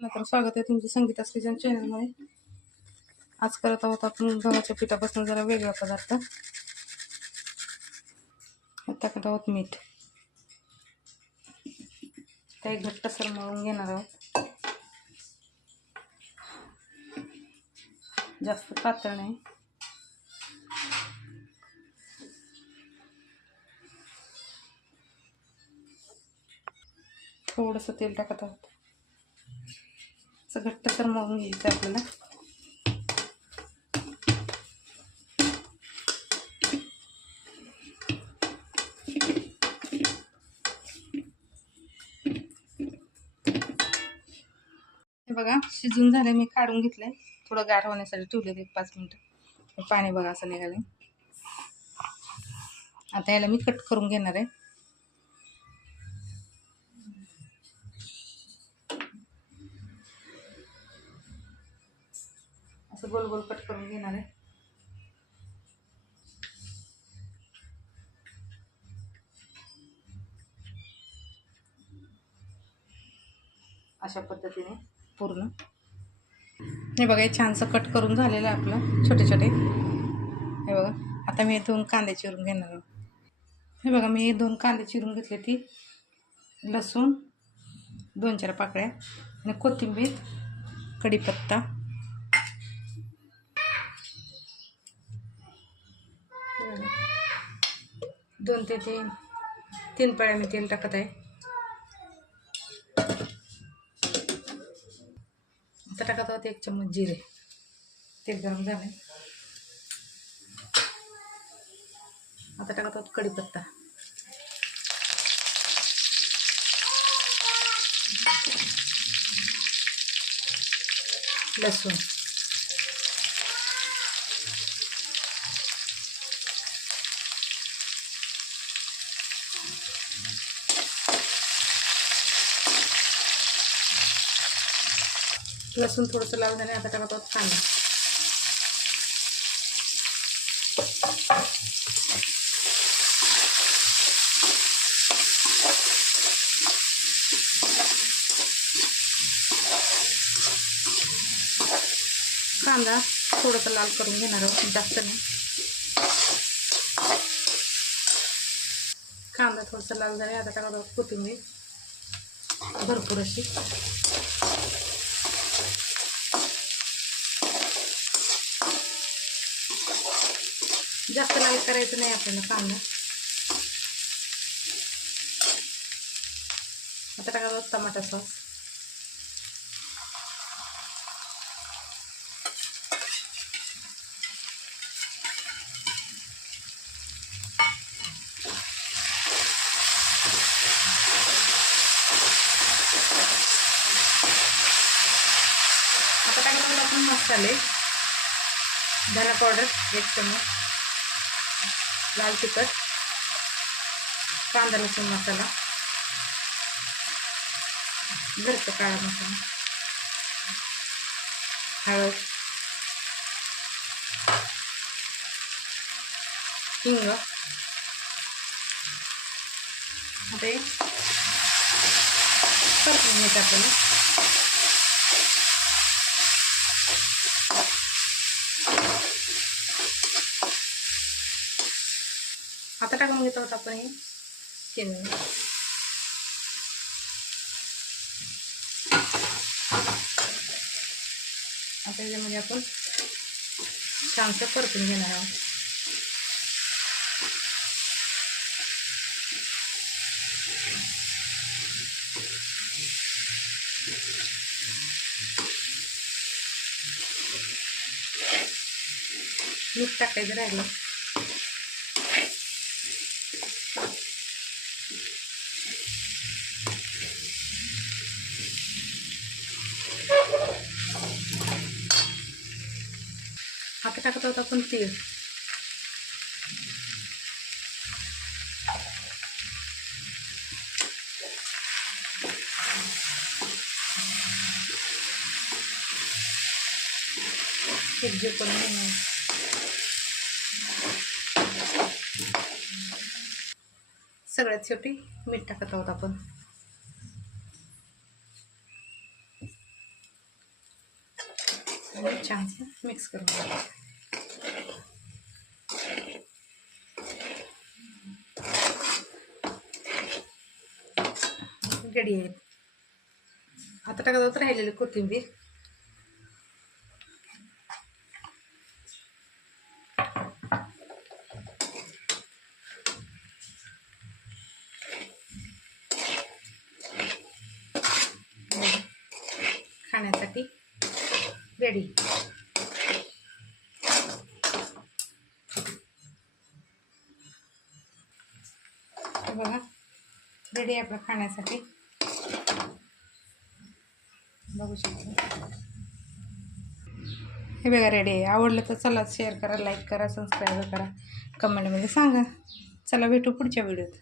नंतर स्वागत आहे तुमचं संगीता किचन चॅनलमध्ये आज करत आहोत आपण गव्हाच्या पिठापासून जरा वेगळा पदार्थ. टाकत आहोत मीठ. काही घट्टसर मळून घेणार आहोत. जास्त पातळ नाही. थोडंसं तेल टाकत आहोत. घट्ट तर मळून घ्यायचं आपल्याला बघा शिजून झालं मी काढून घेतलंय. थोडं गार होण्यासाठी ठेवले एक पाच मिनटं. पाणी बघा असं निघाले आता याला मी कट करून घेणार आहे. असं गोल गोल कट करून घेणार आहे. अशा पद्धतीने पूर्ण. हे बघा हे छानसं कट करून झालेलं आहे आपलं छोटे छोटे हे बघा आता मी दोन कांदे चिरून घेणार हे बघा मी हे दोन कांदे चिरून घेतले ती लसूण दोन चार पाकळ्या आणि कोथिंबीर कढीपत्ता. दोन ते तीन तीन पळ्या मी तेल टाकत आहे. आता टाकत आहोत एक चम्मच जिरे. तेल गरम झाले आता टाकत आहोत कढीपत्ता. लसूण. लसूण थोडंसं लाल झाले आता टाकत आहोत कांदा कांदा थोडंसं लाल करून घेणार आहोत जास्त नाही. कांदा थोडंसं लाल झाले आता टाकत आहोत कोथिंबीर. भरपूर अशी. जास्त लाल करायचं नाही आपल्याला कांदा. आता टाकायचा टमाटा सॉस. आता मसाले. धना पावडर एक चमच. लाल तिखट कांदा लसूण मसाला घरचा काळा मसाला हळद हिंग. आता हे परतून घ्यायचं आपल्याला आता टाकून घेत आहोत आपण हे. शेंगदाणे आता याच्यामध्ये आपण छानसं परतून घेणार आहोत. मीठ टाकायचं राहिलं. टाकत आहोत आपण तीळ. एकजीव करून सगळ्यात शेवटी मीठ टाकत आहोत आपण. छान छानसं मिक्स करून. रेडी आहेत आता टाकत होत राहिलेली कोथिंबीर. खाण्यासाठी रेडी बघा रेडी आहे आपलं खाण्यासाठी. बघू शकता. हे बघा रेडी आहे. आवडलं तर चला शेअर करा लाईक करा सबस्क्राईब करा. कमेंटमध्ये सांगा. चला भेटू पुढच्या व्हिडिओत